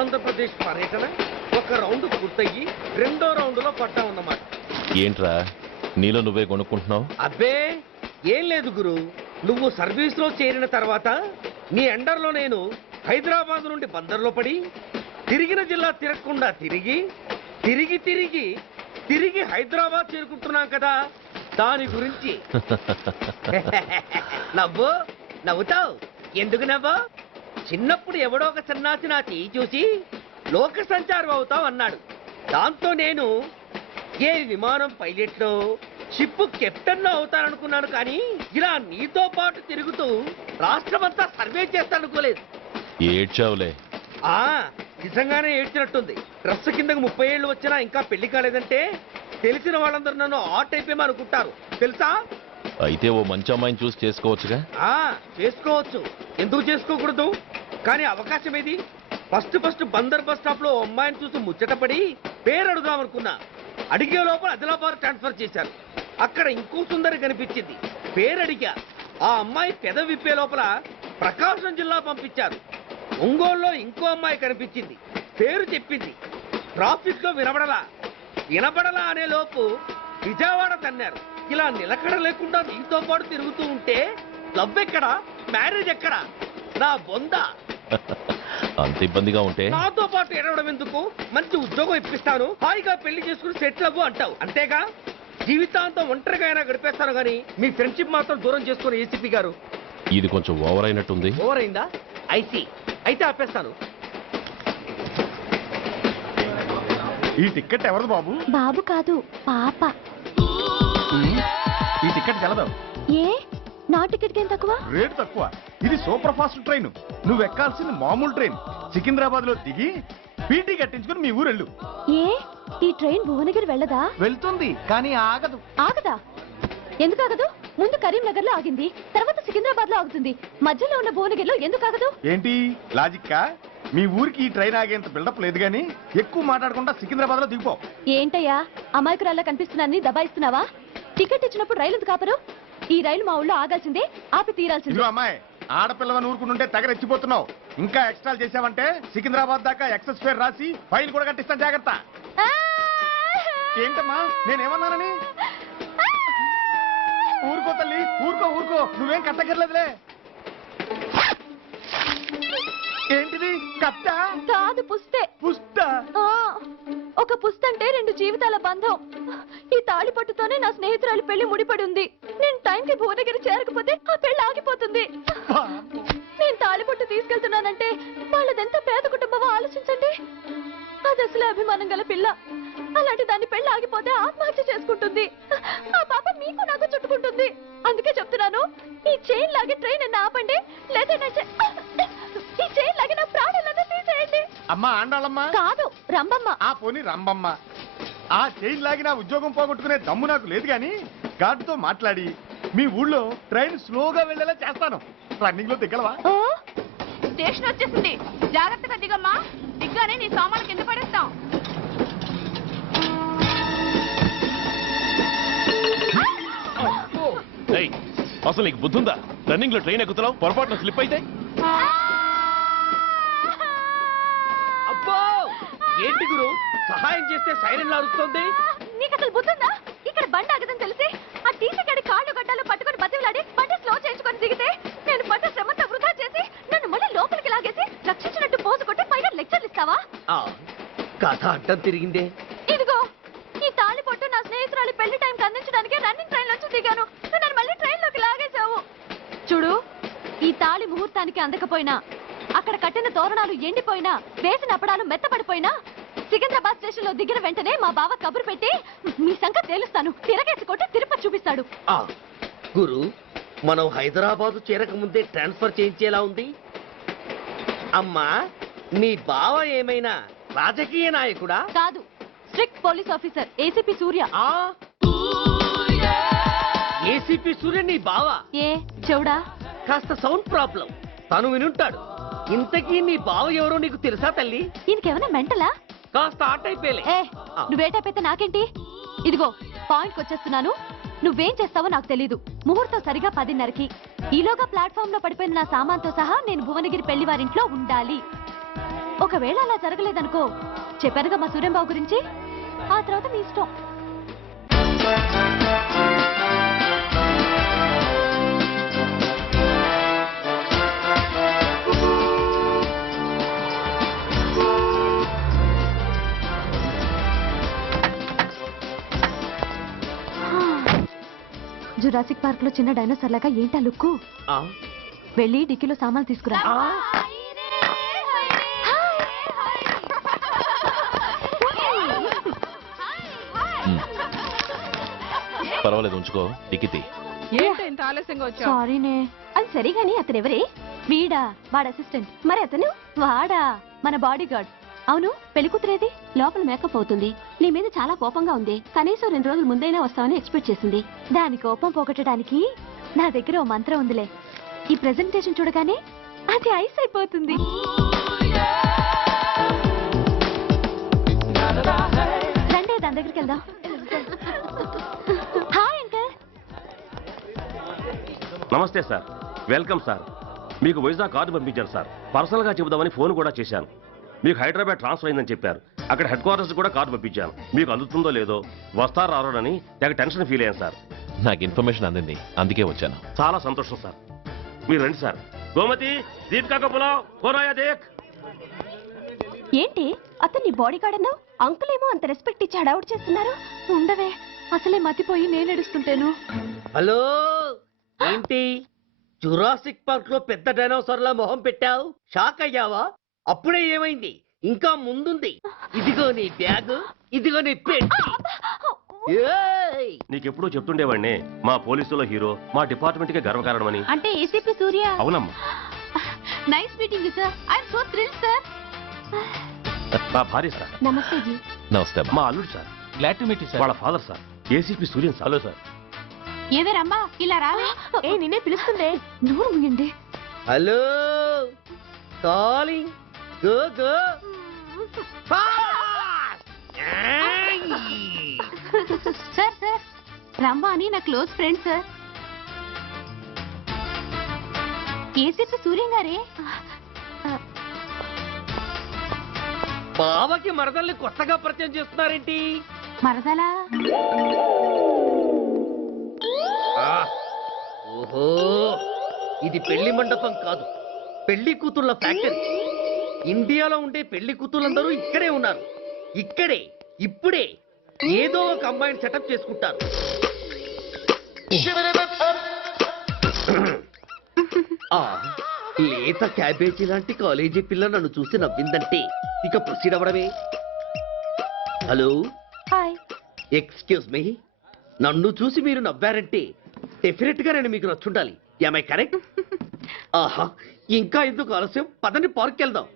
ఆంధ్రప్రదేశ్ పర్యటన ఒక రౌండ్ పూర్తయ్యి రెండో రౌండ్ లో పడ్డా ఉన్నమాట. ఏంట్రా నీలో నువ్వే కొనుక్కుంటున్నావు? అబ్బే ఏం లేదు గురు, నువ్వు సర్వీస్ లో చేరిన తర్వాత నీ అండర్లో నేను హైదరాబాద్ నుండి బందర్లో పడి తిరిగిన జిల్లా తిరగకుండా తిరిగి తిరిగి తిరిగి తిరిగి హైదరాబాద్ చేరుకుంటున్నాం కదా, దాని గురించి. నవ్వు నవ్వుతావు ఎందుకు నవ్వు? చిన్నప్పుడు ఎవడో ఒక సన్నాసి నా చెయ్యి చూసి లోక సంచారం అవుతావు అన్నాడు. దాంతో నేను ఏ విమానం పైలట్లో షిప్ కెప్టెన్ అవుతాననుకున్నాను, కానీ ఇలా నీతో పాటు తిరుగుతూ రాష్ట్రమంతా సర్వే చేస్తానుకోలేదు. ఏడ్చావులే. నిజంగానే ఏడ్చినట్టుంది. డ్రెస్ కిందకు 30 ఏళ్ళు వచ్చినా ఇంకా పెళ్లి కాలేదంటే తెలిసిన వాళ్ళందరూ నన్ను ఆ టైప్ ఏమో అనుకుంటారు తెలుసా. అయితే ఓ మంచి అమ్మాయిని చూసి చేసుకోవచ్చుగా. చేసుకోవచ్చు, ఎందుకు చేసుకోకూడదు? కానీ అవకాశం ఏది? ఫస్ట్ బందర్ బస్ స్టాప్ లో అమ్మాయిని చూసి ముచ్చటపడి పేరు అడుగుదాం అనుకున్నా. అడిగే లోపల ఆదిలాబాద్ ట్రాన్స్ఫర్ చేశారు. అక్కడ ఇంకో సుందరి కనిపించింది, పేరు అడిగా. ఆ అమ్మాయి పెద విప్పే లోపల ప్రకాశం జిల్లా పంపించారు. ఒంగోలులో ఇంకో అమ్మాయి కనిపించింది, పేరు చెప్పింది. ట్రాఫిక్ లో వినబడలా అనే లోపు విజయవాడ తన్నారు. ఇలా నిలకడ లేకుండా నీతో పాటు తిరుగుతూ ఉంటే లవ్ ఎక్కడా, మ్యారేజ్ ఎక్కడా? నా బొంద. అంత ఇబ్బందిగా ఉంటే నాతో పాటు ఎడవడం ఎందుకు? మంచి ఉద్యోగం ఇప్పిస్తాను, హాయిగా పెళ్లి చేసుకుని సెటిల్ అవ్వు అంటావు అంతేగా. జీవితాంతం ఒంటరిగా అయినా గడిపేస్తాను, కానీ మీ ఫ్రెండ్షిప్ మాత్రం దూరం చేసుకుని ఏసీపీ గారు. ఇది కొంచెం ఓవర్ అయినట్టుంది. ఓవర్ అయిందా? అయితే ఆపేస్తాను. ఈ టికెట్ ఎవరిది బాబు? బాబు కాదు, పాప. ఈ టికెట్ గలదు. ఏ నా టికెట్ ఏం తక్కువ? రేటు తక్కువ. ఇది సూపర్ ఫాస్ట్ ట్రైన్. నువ్వు ఎక్కాల్సింది మామూలు ట్రైన్. సికింద్రాబాద్ లో దిగి పీటీ కట్టించుకుని మీ ఊరెళ్ళు. ఏ ఈ ట్రైన్ భువనగిరి వెళ్ళదా? వెళ్తుంది కానీ ఆగదు. ఆగదా? ఎందుకు ఆగదు? ముందు కరీంనగర్ లో ఆగింది, తర్వాత సికింద్రాబాద్ లో ఆగుతుంది. మధ్యలో ఉన్న భువనగిరిలో ఎందుకు ఆగదు? ఏంటి లాజిక్కా? మీ ఊరికి ఈ ట్రైన్ ఆగేంత బిల్డప్ లేదు గానీ ఎక్కువ మాట్లాడకుండా సికింద్రాబాద్ లో దిగిపో. ఏంటయ్యా అమాయకురాల్లా కనిపిస్తున్నాన్ని దబాయిస్తున్నావా? టికెట్ ఇచ్చినప్పుడు రైలు ఎందుకు ఆపరు? ఈ రైలు మా ఊళ్ళో ఆగాల్సిందే, ఆపి తీరాల్సిందే. అమ్మాయి ఆడపిల్లవని ఊరుకుంటుంటే తెగ రెచ్చిపోతున్నావు. ఇంకా ఎక్స్ట్రాలు చేసావంటే సికింద్రాబాద్ దాకా ఎక్సెస్ ఫేర్ రాసి ఫైల్ కూడా కట్టిస్తాను, జాగ్రత్త. ఏంటమ్మా నేనేమన్నానని? ఊరుకో తల్లి, ఊరుకో, నువ్వేం కట్టగర్లేదులే. ఏంటిది? కట్ట కాదు, పుస్తే. పుష్ట? ఒక పుస్తంటే 2 జీవితాల బంధం. ఈ తాళి పట్టుతోనే నా స్నేహితురాలి పెళ్లి ముడిపడి ఉంది. నేను టైంకి భువనగిరి చేరకపోతే ఆ పెళ్లి ఆగిపోతుంది. నేను తాళి పట్టు తీసుకెళ్తున్నానంటే వాళ్ళదెంత పేద కుటుంబమో ఆలోచించండి. అది అసలు అభిమానం గల పిల్ల. అలాంటి దాన్ని పెళ్లి ఆగిపోతే ఆత్మహత్య చేసుకుంటుంది. ఆ పాప మీకు నాకు చుట్టుకుంటుంది. అందుకే చెప్తున్నాను, ఈ చైన్ లాగే ట్రైన్ అన్న ఆపండి, లేదా ఈ చైన్ లాగే నా ప్రాణాలను తీసేయండి. అమ్మా ఆండాళమ్మ కాదు, రంబమ్మ. ఆ పోని రంబమ్మ. ఆ చైన్ లాగి నా ఉద్యోగం పోగొట్టుకునే దమ్ము నాకు లేదు గాని గాడితో మాట్లాడి మీ ఊళ్ళో ట్రైన్ స్లోగా వెళ్ళేలా చేస్తాను. రన్నింగ్ లో దిగలవా? స్టేషన్ వచ్చేసింది, జాగ్రత్తగా దిగమ్మా. దిగ్గానే నీ సామాన్లు కింద పడేస్తాం. అసలు నీకు బుద్ధుందా? రన్నింగ్ లో ట్రైన్ ఎక్కుతున్నావు, పొరపాటున స్లిప్ అయితే? అబ్బో ఏంటి గురు, సహాయం చేస్తే సైరన్ లాగుతుంది. నీకు అసలు బుద్ధుందా? ఇక్కడ బండి ఆగదని తెలిసి ఆ టీసీ గడి కాళ్ళు గడ్డలు పట్టుకొని బతిలాడి బండి స్లో చేసుకొని దిగితే నేను పడ్డ శ్రమంతా వృధా చేసి నన్ను మళ్ళీ లోపలికి లాగేసి రక్షించినట్టు పోసు కొట్టి పైన లెక్చర్లు ఇస్తావా? కథ అడ్డం తిరిగిందే. ఇదిగో ఈ తాళి పొట్టు నా స్నేహితురాలి పెళ్లి టైంకి అందించడానికి రన్నింగ్ ట్రైన్ నుంచి దిగాను. నన్ను మళ్ళీ ట్రైన్ లోకి లాగేశావు. చూడు, ఈ తాళి ముహూర్తానికి అందకపోయినా, అక్కడ కట్టిన తోరణాలు ఎండిపోయినా, వేసిన అప్పడాలు మెత్తపడిపోయినా, సికింద్రాబాద్ స్టేషన్ లో దిగిన వెంటనే మా బావ కబురు పెట్టి మీ సంగతి తేలుస్తాను, తిరగేసి కొట్టి తిరుపతి చూపిస్తాడు. గురు, మనం హైదరాబాద్ చేరక ముందే ట్రాన్స్ఫర్ చేయించేలా ఉంది. అమ్మా, నీ బావ ఏమైనా రాజకీయ నాయకుడా? కాదు, స్ట్రిక్ట్ పోలీస్ ఆఫీసర్, ఏసీపీ సూర్య. ఏసీపీ సూర్య నీ బావ? ఏ చెవుడా? కాస్త సౌండ్ ప్రాబ్లం, తను వినుంటాడు. ఇంతకీ నీ బావ ఎవరో నీకు తెలుసా తల్లి? ఈయనకేమైనా మెంటలా? కాస్త ఆట అయిపోయలే. నువ్వేటైపోతే నాకేంటి? ఇదిగో పాయింట్కి వచ్చేస్తున్నాను. నువ్వేం చేస్తావో నాకు తెలీదు. ముహూర్తం సరిగా 10:30కి. ఈలోగా ప్లాట్ఫామ్ లో పడిపోయిన నా సామాన్తో సహా నేను భువనగిరి పెళ్లి వారింట్లో ఉండాలి. ఒకవేళ అలా జరగలేదనుకో, చెప్పానుగా మా సూర్యంబాబు గురించి, ఆ తర్వాత మీ ఇష్టం. జురాసిక్ పార్క్ లో చిన్న డైనోసార్ లాగా ఏంటా లుక్కు? వెళ్ళి డిక్కీలో సామాన్లు తీసుకురా. పర్వాలేదు, ఉంచుకో. టిక్కితి. ఏంటి ఇంత ఆలస్యంగా వచ్చావు? సారీనే. అది సరే గాని అతను ఎవరే? వీడా, వాడు అసిస్టెంట్. మరి అతను? వాడా, మన బాడీ గార్డ్. అవును, పెళ్లి కూతురేది? లోపల మేకప్ అవుతుంది. నీ మీద చాలా కోపంగా ఉంది. కనీసం 2 రోజుల ముందైనా వస్తావని ఎక్స్పెక్ట్ చేసింది. దాని కోపం పోగొట్టడానికి నా దగ్గర ఓ మంత్రం ఉందిలే. ఈ ప్రెజెంటేషన్ చూడగానే అది ఐస్ అయిపోతుంది. రండి, దాని దగ్గరికి వెళ్దాం. Hi uncle. నమస్తే సార్, వెల్కమ్ సార్. మీకు వైజాగ్ కార్డు పంపించారు సార్. పర్సనల్గా చెబుదామని ఫోన్ కూడా చేశాను. మీకు హైదరాబాద్ ట్రాన్స్ఫర్ అయిందని చెప్పారు. అక్కడ హెడ్ క్వార్టర్స్ కూడా కార్డు పంపించాను. మీకు అందుతుందో లేదో, వస్తారో రారోడని తెగ టెన్షన్ ఫీల్ అయ్యాను సార్. నాకు ఇన్ఫర్మేషన్ అందింది, అందుకే వచ్చాను. చాలా సంతోషం సార్. మీరు రండి సార్. గోమతి, దీపికా కపులావ్, కోనాయా దేక్. ఏంటి అతను నీ బాడీ గార్డ్ అన్నావు? అంకుల్ ఏమో అంత రెస్పెక్ట్ ఇచ్చి హడావుడు చేస్తున్నారు. ఉండవే, అసలే మతిపోయి నేను ఎడుస్తుంటాను. హలో, ఏంటి జురాసిక్ పార్క్ లో పెద్ద డైనోసార్ లా మొహం పెట్టావు? షాక్ అయ్యావా? అప్పుడే ఏమైంది? ఇంకా ముందుంది. ఇదిగో నీ బ్యాగ్, ఇదిగో నీ పెట్టి. ఏయ్! నీకెప్పుడూ చెప్తుండేవాడిని, మా పోలీసులో హీరో, మా డిపార్ట్మెంట్ కి గర్వకారణమని. అంటే ఏసీపీ సూర్య. అవునమ్మా. Nice meeting sir. I'm so thrilled sir. మా భార్య సార్. నమస్తే జీ. నమస్తే అమ్మా. మా అల్లుడు sir. Glad to meet you వాళ్ళ father sir, ACP Suryan sir. Hello sir. ఏవేరమ్మా ఇలా రావే? ఏ నిన్నే పిలుస్తుందే. నూరు ముయ్యండి. Hello, calling. Go go fast. ఏయ్! సార్ సార్, రమ్మ అని నా close friend sir. ACP Suryam గారే. బావకి మరదల్ని కొత్తగా పరిచయం చేస్తున్నారేంటి? మరదలా? ఓహో, ఇది పెళ్లి మండపం కాదు, పెళ్లి కూతుళ్ళ ఫ్యాక్టరీ. ఇండియాలో ఉండే పెళ్లి కూతుళ్ళందరూ ఇక్కడే ఉన్నారు. ఇక్కడే, ఇప్పుడే ఏదో ఒక అమ్మాయిని సెటప్ చేసుకుంటారు. ఆ, లేత క్యాబేజీ లాంటి కాలేజీ పిల్ల నన్ను చూసి నవ్విందంటే ఇక ప్రొసీడ్ అవ్వడమే. Hello, hi. Excuse me. నన్ను చూసి మీరు నవ్వారంటే డెఫినెట్ గా నేను మీకు నచ్చుండాలి. I correct? ఆహా, ఇంకా ఎందుకు ఆలస్యం? పదండి, పార్క్ వెళ్దాం.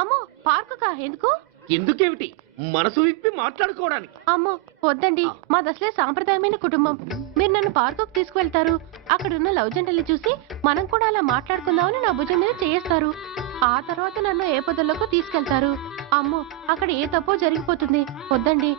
అమ్మో, పార్కుకా? ఎందుకు? ఎందుకేమిటి, మనసు విప్పి మాట్లాడుకోవడానికి. అమ్మో వద్దండి, మాది అసలే సాంప్రదాయమైన కుటుంబం. మీరు నన్ను పార్కుకు తీసుకువెళ్తారు, అక్కడున్న లవ్ జంటల్ని చూసి మనం కూడా అలా మాట్లాడుకుందామని నా భుజం మీద చేస్తారు. ఆ తర్వాత నన్ను ఏ పొదల్లోకి తీసుకెళ్తారు. అమ్మో, అక్కడ ఏ తప్పో జరిగిపోతుంది. వద్దండి,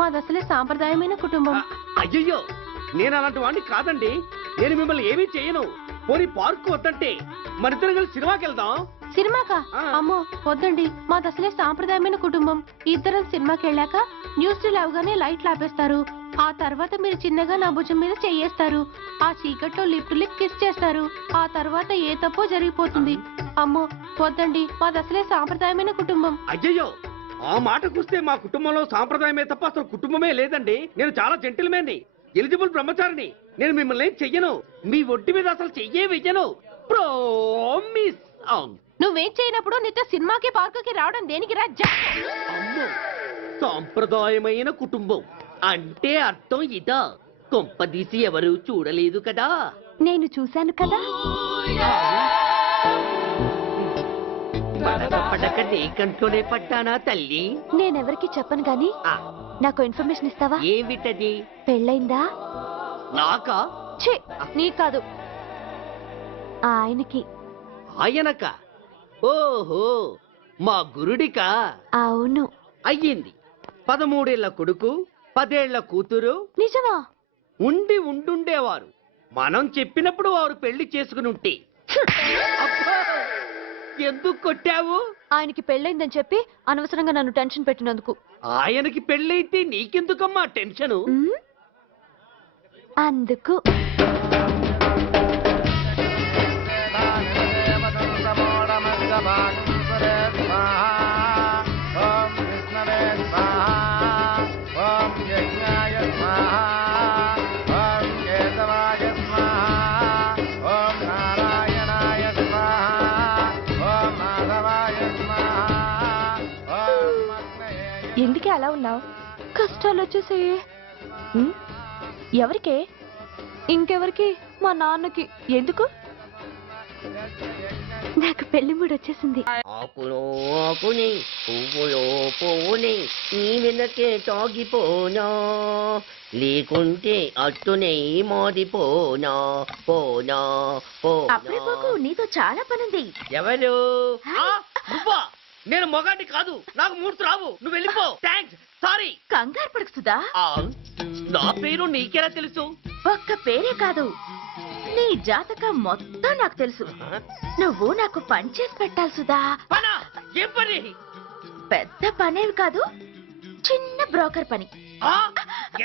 మాది అసలే సాంప్రదాయమైన కుటుంబం. అయ్యయ్యో, నేను అలాంటి వాడిని కాదండి. నేను మిమ్మల్ని ఏమీ చేయను. పోనీ పార్క్ వద్దంటే మనిద్దరం కలిసి సినిమాకి వెళ్దాం. సినిమాకా? అమ్మో వద్దండి, మాది అసలే సాంప్రదాయమైన కుటుంబం. ఇద్దరం సినిమాకి వెళ్ళాక న్యూస్ అవగానే లైట్లు ఆపేస్తారు. ఆ తర్వాత మీరు చిన్నగా నా భుజం మీద చెయ్యేస్తారు. ఆ చీకట్లో లిప్ టు లిప్ కిస్ చేస్తారు. ఆ తర్వాత ఏ తప్పో జరిగిపోతుంది. అమ్మో వద్దండి, మాది అసలే సాంప్రదాయమైన కుటుంబం. అయ్యయ్యో, ఆ మాటకొస్తే మా కుటుంబంలో సాంప్రదాయమే తప్ప అసలు కుటుంబమే లేదండి. నేను చాలా జెంటిల్మెన్ని, ఎలిజిబుల్ బ్రహ్మచారిని. నేను మిమ్మల్ని ఏం చెయ్యను. మీ ఒంటి మీద అసలు చెయ్యే వెయ్యను. ప్రామిస్. నువ్వేం చేయనప్పుడు నీతో సినిమాకి పార్కుకి రావడం దేనికి రా? అమ్మో, సాంప్రదాయమైన కుటుంబం అంటే అర్థం ఇదా? కొంపదీసి ఎవరు చూడలేదు కదా? నేను చూశాను కదా. పడక పడక నీ కంట్లోనే పడ్డానా తల్లి? నేనెవరికి చెప్పను గాని ఆ, నాకు ఇన్ఫర్మేషన్ ఇస్తావా? ఏమిటది? పెళ్ళైందా? నాకా? ఛీ, నీ కాదు, ఆయనకి. ఆయనక? ఓహో, మా గురుడికా? అవును. అయ్యింది. 13 ఏళ్ల కొడుకు, 10 ఏళ్ల కూతురు నిజమా? ఉండుండేవారు. మనం చెప్పినప్పుడు వారు పెళ్లి చేసుకుని ఉంటే. అబ్బా! ఎందుకు కొట్టావు? ఆయనకి పెళ్ళైందని చెప్పి అనవసరంగా నన్ను టెన్షన్ పెట్టినందుకు. ఆయనకి పెళ్ళైతే నీకెందుకమ్మా టెన్షను? ఉమ్, అందుకు. ఎందుకే అలా ఉన్నావు? కష్టాలు వచ్చేసాయి. ఎవరికే? ఇంకెవరికి? మా నాన్నకి. ఎందుకు? నాకు పెళ్లి మూడు వచ్చేసింది. ఆకులో ఆకుని పువ్వులో పువ్వుని నీ వెనకే తాగిపోనా, లేకుంటే అట్టునే మోదిపోనా పోనా అప్పుడే పోకు, నీతో చాలా పనుంది. ఎవరు? ఆ, నువ్వా? నేను మొగాడిని కాదు, నాకు మూర్తి రావు. నువ్వు వెళ్ళిపో. Thanks, sorry. కంగారు పడకు సుధా. నా పేరు నీకెలా తెలుసు? ఒక్క పేరే కాదు, నీ జాతకం మొత్తం నాకు తెలుసు. నువ్వు నాకు పని చేసి పెట్టాలి సుధా. పనా? ఏం పని? పెద్ద పనేవి కాదు, చిన్న బ్రోకర్ పని. ఆ,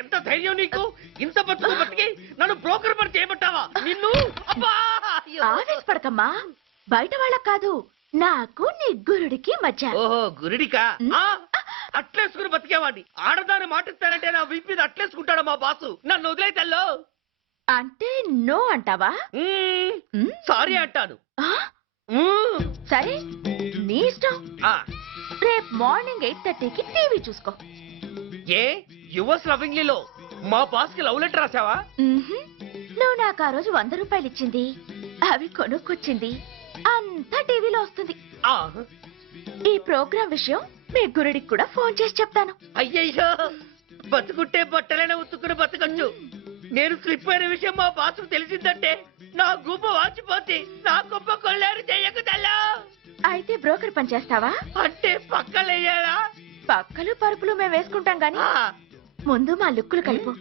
ఎంత ధైర్యం నీకు? ఇంత బతుకు బతికి నన్ను బ్రోకర్ పని చేయబట్టావా? నిన్ను అబ్బా! అయ్యో. ఆవేశపడకమ్మా, బయట వాళ్ళకు కాదు, నాకు నీ గురుడికి మధ్య. ఓహో, గురుడికా? ఆ, అట్లేసుకుని బతికేవాడిని. ఆడదాన్ని మాటిస్తానంటే నా వీపు మీద అట్లేసుకుంటాడు మా బాసు. నన్ను వదిలే తల్లో. అంటే నో అంటావా? మ్? సారీ అంటాను. ఆ? మ్మ్. సరే, నీ ఇష్టం. ఆ, రేపు మార్నింగ్ 8:30కి టీవీ చూసుకో. ఏ యువర్స్ లవింగ్లీలో మా బాస్ కి లవ్ లెటర్ రాసావా? మ్మ్హ్మ్. నువ్వు నాకు ఆ రోజు 100 రూపాయలు ఇచ్చింది, అవి కొనుక్కొచ్చింది అంతా టీవీలో వస్తుంది. ఆ, ఈ ప్రోగ్రాం విషయం మీ గురుడికి కూడా ఫోన్ చేసి చెప్తాను. అయ్యయ్యో, బతుకుంటే బట్టలైనా ఉత్తుకుని బతకచ్చు. నేను స్లిప్ అయిన విషయం మా బాసు తెలిసిందంటే నా గుబ్బ వాచిపోతే నా గొప్ప కొల్లారు చెయ్యకు తల్లా. అయితే బ్రోకర్ పని చేస్తావా? అంటే పక్కలేయాలా? పక్కలు పరుపులు మేము వేసుకుంటాం గాని ఆ, ముందు మా లుక్కులు కలుపు.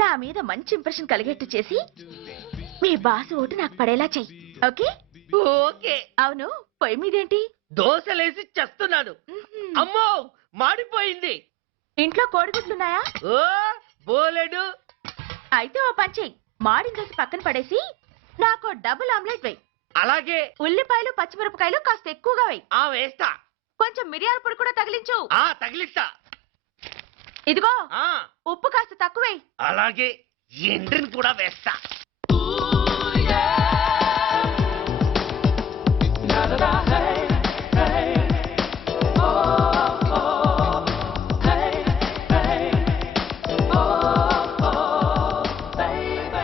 నా మీద మంచి ఇంప్రెషన్ కలిగేట్టు చేసి మీ బాసు ఓటు నాకు పడేలా చెయ్యి. ఓకే? ఓకే. అవును, పొయ్యి మీదేంటి? దోశలేసి చస్తున్నాను. మ్మ్హ్మ్. అమ్మో, మాడిపోయింది. ఇంట్లో కోడిగుడ్లున్నాయా? ఓ బోలెడు. అయితే ఓ పని చెయ్యి, మాడిన దోశ పక్కన పడేసి నాకు డబుల్ ఆమ్లెట్ వెయ్యి. అలాగే. ఉల్లిపాయలు పచ్చిమిరపకాయలు కాస్త ఎక్కువగా వెయ్యి. ఆ, వేస్తా. కొంచెం మిరియాల పొడి కూడా తగిలించు. ఆ, తగిలిస్తా. ఇదిగో, ఆ, ఉప్పు కాస్త తక్కువ వెయ్యి. అలాగే. ఎండ్రిని కూడా వేస్తా.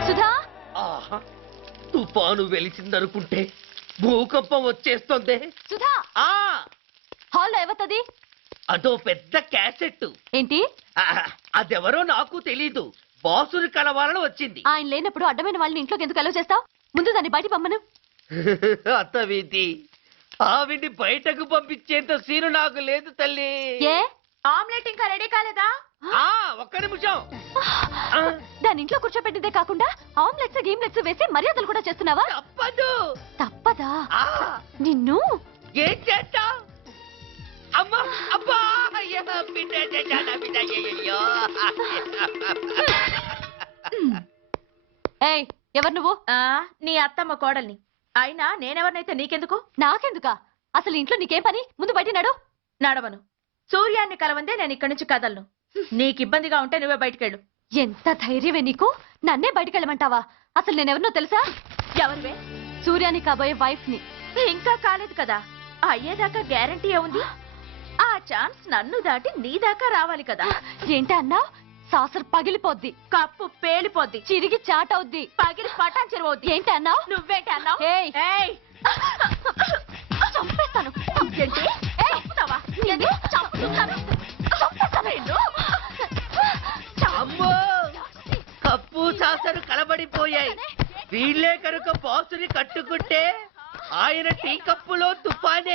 సుధా, ఆహా, తుఫాను వెలిసిందనుకుంటే భూకంపం వచ్చేస్తుంది. సుధా, ఆ, హాల్లో ఎవతది? అదో పెద్ద క్యాసెట్. ఏంటి? అదెవరో నాకు తెలీదు. బాసుని కలవాలని వచ్చింది. ఆయన లేనప్పుడు అడ్డమైన వాళ్ళని ఇంట్లోకి ఎందుకు అలౌ చేస్తావు? ముందు దాన్ని బయట పంపను. అత్తవీతి, ఆవిడ్ని బయటకు పంపించేంత సీను నాకు లేదు తల్లి. ఏ? ఆమ్లెట్ ఇంకా రెడీ కాలేదా? ఆ, ఒక్క నిమిషం. ఆ, దాని ఇంట్లో కూర్చోపెట్టిందే కాకుండా ఆమ్లెట్స్ గేమ్లెట్స్ వేసి మర్యాదలు కూడా చేస్తున్నావా? తప్పదు. తప్పదా? ఆ, నిన్ను ఏం చేస్తా? అమ్మా, అబ్బా, అయ్యో, బిడ్డ చేశానా, బిడ్డ, అయ్యయ్యో. ఏయ్, ఎవరు నువ్వు? నీ అత్తమ్మ కోడల్ని. అయినా నేనెవరినైతే నీకెందుకు? నాకెందుకా? అసలు ఇంట్లో నీకేం పని? ముందు బయట నడు. నడవను. సూర్యాన్ని కలవందే నేను ఇక్కడి నుంచి కదలను. నీకు ఇబ్బందిగా ఉంటే నువ్వే బయటికెళ్ళు. ఎంత ధైర్యమే నీకు? నన్నే బయటకెళ్ళమంటావా? అసలు నేనెవరినో తెలుసా? ఎవరివే? సూర్యాని కాబోయే వైఫ్ ని. ఇంకా కాలేదు కదా, అయ్యేదాకా గ్యారంటీ ఏముంది? ఆ ఛాన్స్ నన్ను దాటి నీ దాకా రావాలి కదా. ఏంటి అన్నావ్? సాసర్ పగిలిపోద్ది, కప్పు పేలిపోద్ది, చిరిగి చాటవుద్ది, పగిలి పటాన్ చెరువవుద్ది. ఏంటి అన్నావ్? నువ్వేంటి అన్నావు? ఏయ్! ఏయ్! చంపేస్తాను. ఏంటి? చంపుతావా? ఏంది? చంపుతాను. చంపేస్తాను నిన్ను. అమ్మో, కప్పు చాసరు కలబడిపోయాయి. వీళ్ళే కనుక బాసుని కట్టుకుంటే ఆయన టీ కప్పులో తుఫానే.